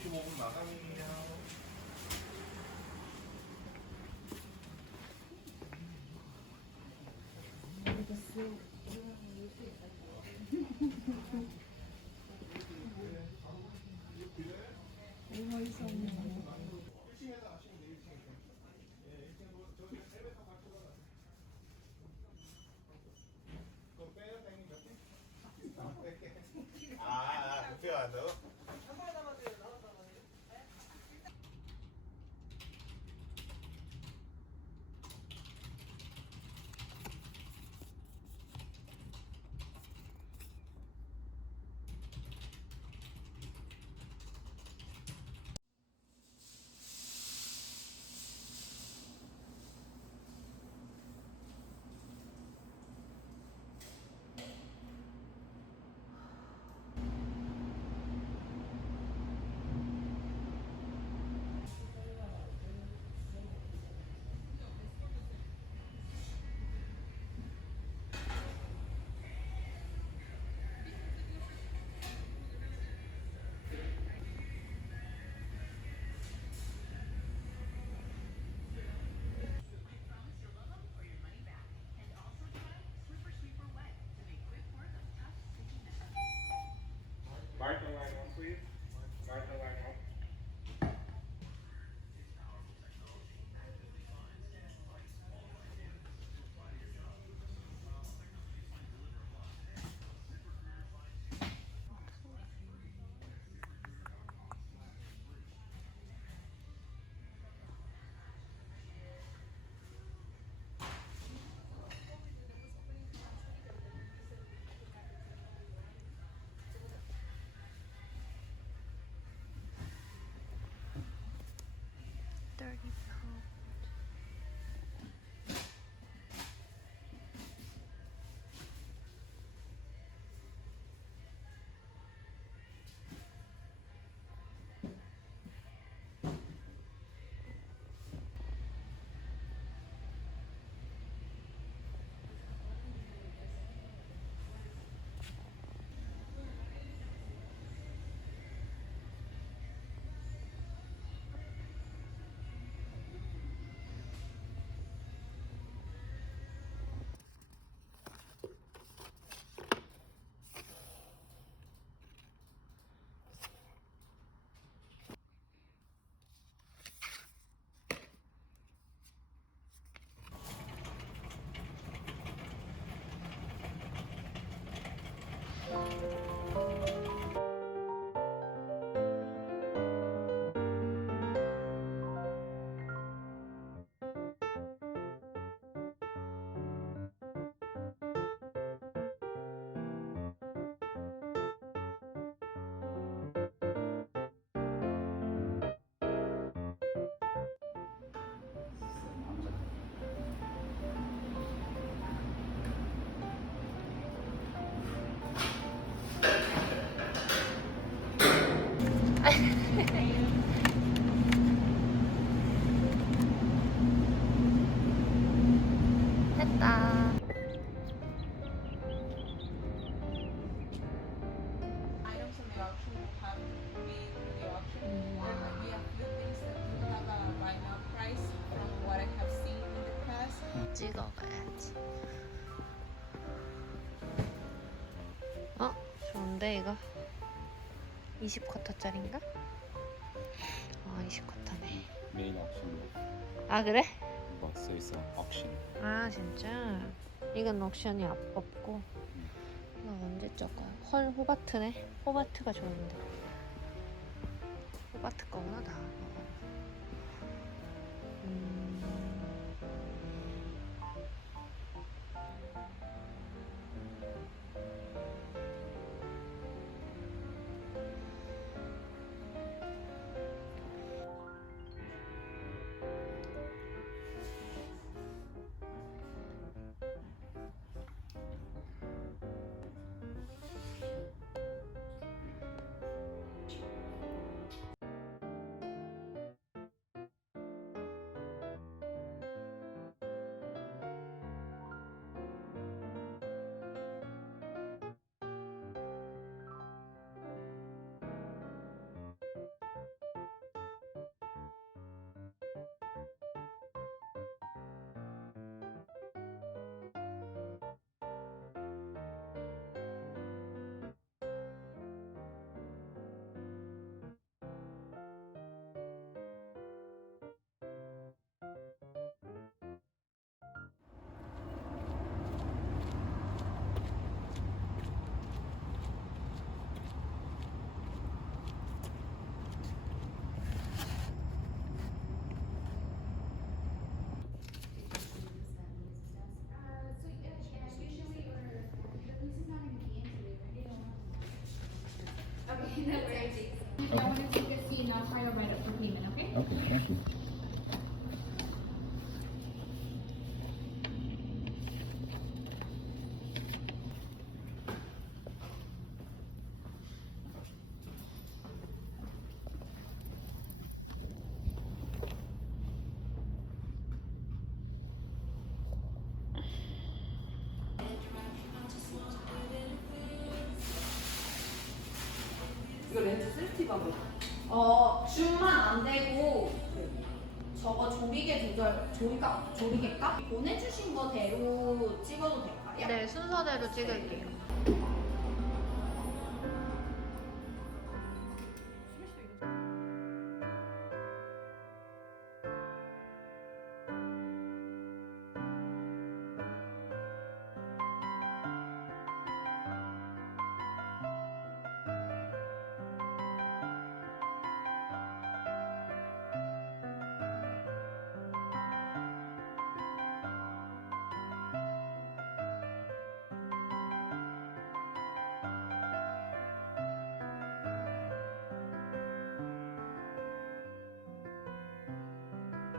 55분 마감이에요. 그렇게 한다고? Mark the line up, please. Mark the line up. 했다. Items in the auction will have to be through the auction. There might be a few things that do have a buy now price from what I have seen in the past. 찍어가야지. 어? 좋은데 이거? 20쿼터짜리인가? 20쿼터네. 메인 옥션. 아 그래? 뭐 써있어? 옥션. 아 진짜? 이건 옥션이 없고 이거 언제 적어요? 헐 호바트네? 호바트가 좋은데 호바트 거구나 다. If I want to take your seat now, try to write up for payment, okay? Okay, thank you. 이거 렌즈 셀티 방법. 줌만 안 되고 저거 조리개 조절 조리개값 보내주신 거대로 찍어도 될까요? 네, 순서대로 찍을게요.